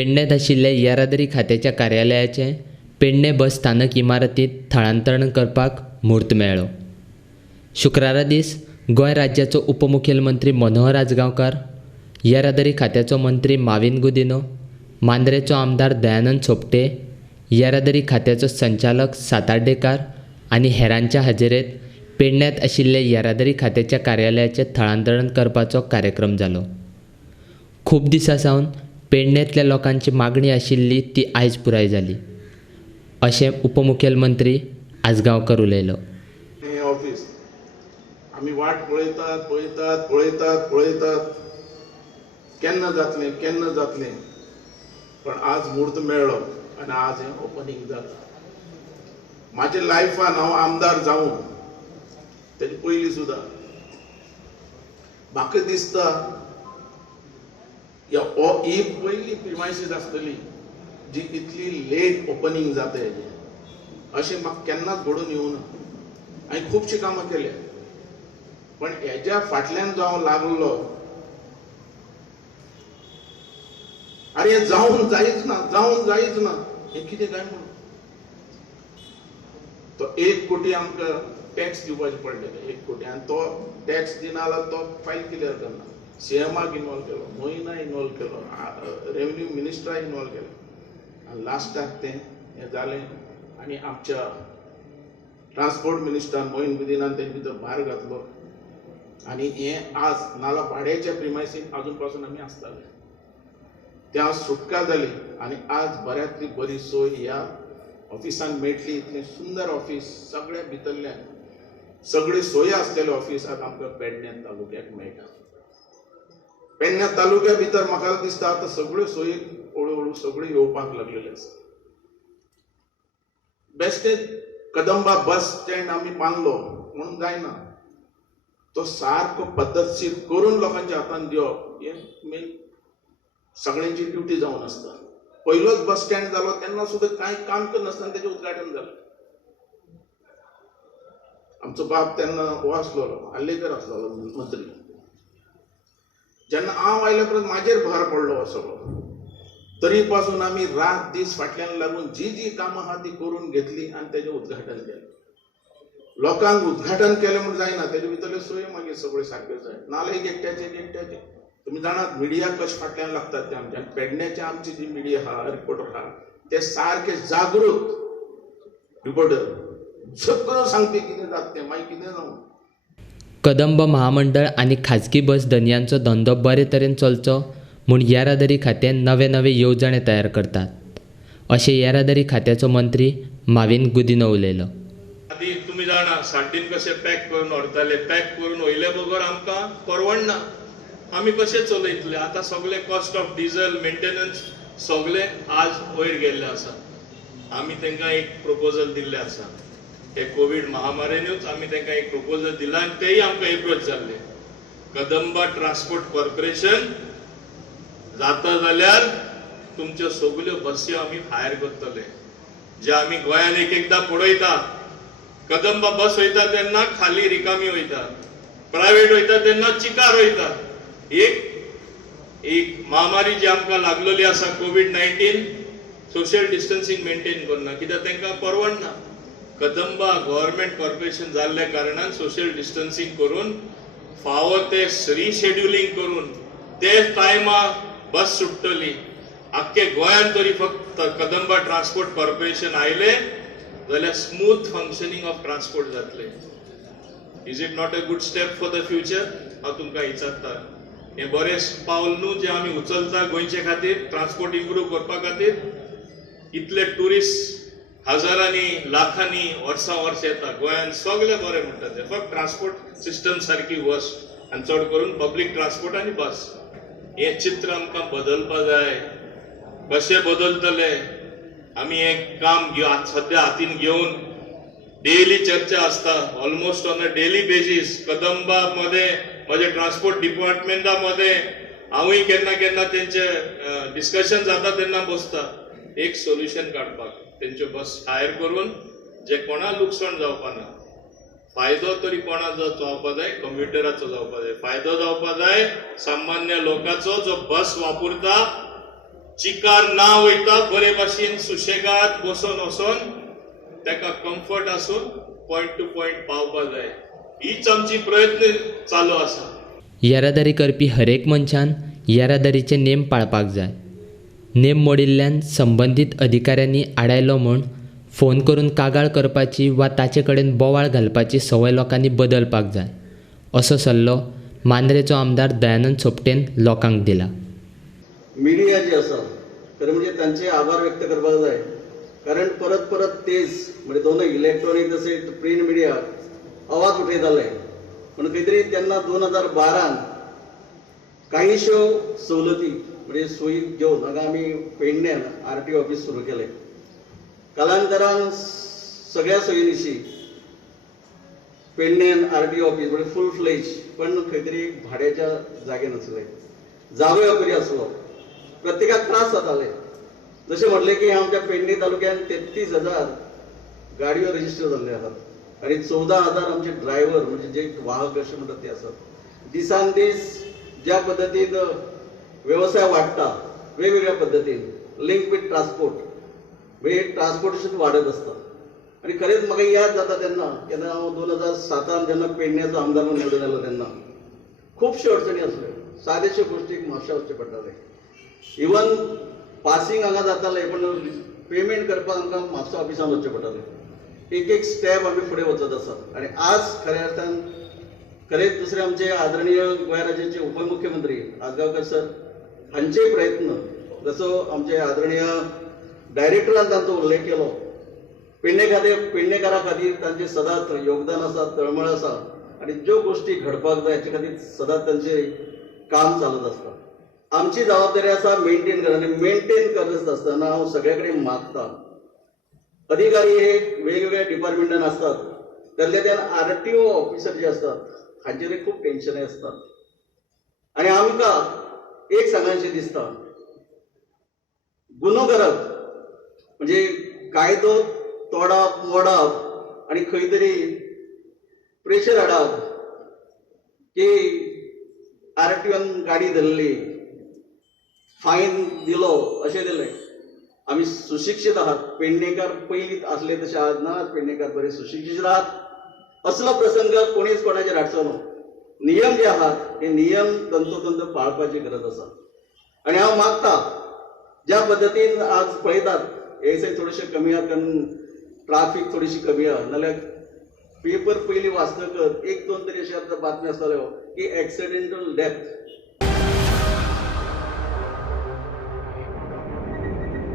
पेडणेंत आशिल्ले येरादारी खात्याच्या कार्यालयाचें पेडणे बस स्थानक इमारतींत थळांतरण करपाक म्हूर्त मेळ्ळो. शुक्रारा दीस गोंय राज्याचो उपमुखेलमंत्री मनोहर आजगांवकार, येरादारी खात्याचो मंत्री माविन गुदिनो, मांद्रेचो आमदार दयानंद सोपटे, येरादारी खात्याचो संचालक साताड्डेकार आनी हेरांच्या हाजेरेंत पेडण्यांत आशिल्ले येरादारी खात्याच्या कार्यालयाचें थळांतरण करपाचो कार्यक्रम जालो. खूब दिसां सावन पेडण्यांतल्या लोकांची मागणी आशिल्ली ती आयज पुराय जाली, अशें उपमुखेलमंत्री आजगांवकार उलयलो. हे ऑफिस आमी वाट पळयतात पळयतात पळयतात पळयतात केन्ना जातलें पण आज म्हूर्त मेळ्ळो आनी आज हें ओपनिंग जाता. म्हाज्या लायफान हांव आमदार जावन तेजे पयलीं सुद्दां म्हाका दिसता ही पयली प्रिमायसीस आसतली जी इतली लेट ओपनिंग जाता हेजें अशें म्हाका केन्नाच घडून येवना. हांवें खुबशीं कामां केल्या पण हेज्या फाटल्यान जो हांव लागलो अरे हें जावंक जायच ना हें कितें काय म्हणून तो 1 कोटी आमकां टॅक्स दिवपाचे पडलेले 1 कोटी आनी तो टॅक्स दिना जाल्यार तो फायल क्लियर करना. सीएमाक इनवॉल्व केलो, मोहिना इनवॉल्व केलो, रेव्हेन्यू मिनिस्टराक इनवॉल्व केलो आनी लास्टाक तें हें जालें आनी आमच्या ट्रान्सपोर्ट मिनिस्टरान मोहीन गुदिनान तेजे भितर भार घातलो आनी हें आज नाल्या भाड्याच्या प्रिमायसीन आजून पासून आमी आसताले तें आज सुटका जाली आनी आज बऱ्यांतली बरी सोय ह्या ऑफिसान मेळटली. इतलें सुंदर ऑफिस सगळ्या भितरल्यान सगळी सोयी आसलेलें ऑफिस आज आमकां पेडण्यां तालुक्याक मेळटा. पेडण्यां तालुक्या भितर म्हाका दिसता आतां सगळ्यो सोयी हळू सगळ्यो येवपाक लागलेल्यो आसा. बेस्टेज कदंबा बस स्टँड आमी बांदलो म्हणून जायना, तो सारको पद्धतशीर करून लोकांच्या हातान दिवप हें मेन सगळ्यांची ड्युटी जावन आसता. पयलोच बस स्टँड जालो तेन्ना सुद्दां कांय काम करनासतना तेजें उद्घाटन जालें. आमचो बाप तेन्ना हो आसलोलो आल्लेकर आसलोलो मंत्री. जेन्ना हांव आयले परत म्हाजेर भार पडलो हो सगळो. तरी पासून आमी रात दीस फाटल्यान लागून जी कामां आहा ती करून घेतली आनी तेजें उद्घाटन केलें. लोकांक उद्घाटन केलें म्हूण जायना, तेजे भितरल्यो सोय मागीर सगळ्यो सारक्यो जाय नाल्यार एकट्याचे तुमी जाणात मिडिया कशें फाटल्यान लागतात ते आमच्या पेडण्याचे आमची जी मिडिया आहा रिपोर्टर आहा ते सारके जागृत रिपोर्टर सगळं सांगते कितें जाता तें मागीर कितें जावं. कदंब महामंडळ आनी खाजगी बस धंद्यांचो धंदो बरे तरेन चलचो म्हूण येरादारी खात्यान नवे येवजणे तयार करतात, अशें येरादारी खात्याचो मंत्री माविन गुदिनो उलयलो. आदी तुमी जाणा साड्डीन कशें पॅक करून व्हरताले, पॅक करून वयले बगर आमकां परवडना. आमी कशें चलयतले? आतां सगळे कॉस्ट ऑफ डिझल मेंटेनन्स सगळे आज वयर गेल्ले आसा. आमी तांकां एक प्रपोजल दिल्लें आसा. हे कोविड महामारीनूच आमी तांकां एक प्रपोजल दिला आनी तेय आमकां एप्रोच जाल्ले. कदंबा ट्रान्सपोर्ट कॉर्पोरेशन जाता जाल्यार तुमच्यो सगल्यो बसी आमी हायर करतले. जे आमी गोंयान एकदां पळयता कदंबा बस वयता तेन्ना खाली रिकामी वयता, प्रायवेट वयता तेन्ना चिकार वयता. एक महामारी जी आमकां लागलेली आसा कोविड-19 सोशल डिस्टन्सिंग मेंटेन करना कित्याक तांकां परवडना. कदंबा गव्हर्मेंट कॉर्पोरेशन जाल्ल्या कारणान सोशल डिस्टन्सिंग करून फावो ते रिशेड्युलिंग करून ते टायमार बस सुट्टली. आख्खे गोंयान तरी फक्त कदंबा ट्रान्सपोर्ट कॉर्पोरेशन आयले जाल्यार स्मूथ फंक्शनिंग ऑफ ट्रान्सपोर्ट जातले. Is it not a good step for the future? हांव तुमकां विचारता. हे बरें पावल न्हू जे आमी उचलता गोंयचे खातीर ट्रान्सपोर्ट इम्प्रूव करपा खातीर. इतले टुरिस्ट हजारांनी लाखांनी वर्सां वर्स येता गोंयान सगळे बरें म्हणटा ते फक्त ट्रान्सपोर्ट सिस्टम सारकी वर्स्ट आनी चड करून पब्लीक ट्रान्सपोर्ट आनी बस. हें चित्र आमकां बदलपा जाय. कशें बदलतले? आमी एक काम सद्या हातीन घेवन डेली चर्चा आसता almost on a daily basis. Kadamba मध्ये माझे ट्रान्सपोर्ट डिपार्टमेंटा मध्ये हांवूय केन्ना तेंचे डिस्कशन जाता तेन्ना बसता एक सोल्युशन काडपाक. तेंच्यो बस हायर करून जे कोणा लुकसाण जावपा ना, फायदो तरी कोणाचो जावपा जाय, कम्युटराचो जावपा जाय. फायदो जावपा जाय सामान्य लोकांचो जो बस वापरता चिकार ना वयता बरे भाशेन सुशेगाद बसून वचोन ताका कम्फर्ट आसून पॉइंट टू पॉइंट पावपा जाय. हीच आमची प्रयत्न चालू आसा. येरादारी करपी हरेक मनशान येरादारीचे नेम पाळपाक जाय. नेम मोडिल्ल्यान संबंदीत अधिकाऱ्यांनी आडायलो म्हूण फोन करून कागाळ करपाची वा ताचे कडेन बोवाळ घालपाची संवय लोकांनी बदलपाक जाय असो सल्लो मांद्रेचो आमदार दयानंद सोपटेन लोकांक दिला. मिडिया जी आसा खरें म्हणजे तांचे आभार व्यक्त करपाक जाय. कारण परत परत तेच म्हणजे दोनूय इलेक्ट्रॉनीक तशेंच प्रिंट मिडिया आवाज उठयताले. पूण खंय तरी तेन्ना 2012 काहीश्यो सवलती म्हणजे सोयी घेवन हांगा आमी पेडण्यान RTO ऑफीस सुरू केलें. कालांतरान सगळ्या सोयीनिशी पेडण्यान RTO ऑफीस म्हणजे फूल फ्लेज पण खंय तरी भाड्याच्या जागेन आसलें. जागो अपुरी आसलो. प्रत्येकाक त्रास जाताले. जशें म्हटलें की आमच्या पेडणे तालुक्यात 33,000 गाडयो रजिस्टर जाल्ले आसात आनी 14,000 आमचे ड्रायव्हर म्हणजे जे वाहक अशें म्हणटात ते आसात. दिसान दीस ज्या पद्दतीन व्यवसाय वाडटा वेगवेगळ्या पद्दतीन लिंक विथ ट्रान्सपोर्ट म्हणजे ट्रान्सपोर्टेशन वाडत आसता. आनी खरेंच म्हाका याद जाता तेन्ना हांव 2007 जेन्ना पेडण्याचो आमदार म्हणून निवडून आयलो तेन्ना खुबश्यो अडचणी आसल्यो. सादेश्यो गोश्टीक म्हापशा वचचें पडटालें. इवन पासींग हांगा जातालें पण पेमेंट करपाक आमकां म्हापसा ऑफिसान वचचें पडटालें. एक स्टेप आमी फुडें वचत आसात. आनी आज खऱ्या अर्थान खरेंच दुसरे आमचे आदरणीय गोंय राज्याचे उपमुख्यमंत्री आजगांवकर सर हांचे प्रयत्न जसो आमचे आदरणीय डायरेक्टरान तांचो उल्लेख केलो. पेडणेकारा खातीर तांचे सदांच योगदान आसा, तळमळ आसा आनी ज्यो गोश्टी घडपाक जाय हाचे खातीर सदांच तांचे काम चालत आसता. आमची जबाबदारी आसा मेंटेन करप. आनी मेंटेन करत आसतना हांव सगळे कडेन मागता अधिकारी हे वेगवेगळ्या डिपार्टमेंटान असतात त्यातल्या त्यान RTO ऑफिसर जे असतात हांचेर खूब टेन्शनां आसतात. आनी आमकां एक सांगायचें दिसता गुन्हो करप म्हणजे कायदो तोडप मोडप आनी खंय तरी प्रेशर हाडप की RTOन गाडी धरली फायन दिलो अशें दिलें. आमी सुशिक्षीत आहात. पेडणेकार पयलीं आसले तशे आज ना. पेडणेकार बरे सुशिक्षीत आहात. असलो प्रसंग कोणीच कोणाचेर हाडचो न्हू. नियम जे आहात हे नियम तंतोतंत पाळपाची गरज आसा. आनी हांव मागता ज्या पद्दतीन आज पळयतात एसआय थोडेशे कमी आहा कारण ट्राफीक थोडीशी कमी आहा. नाल्यार पेपर पयलीं वाचतकच 1-2 तरी अशे बातम्यो आसताल्यो की एक्सिडेंटल डेथ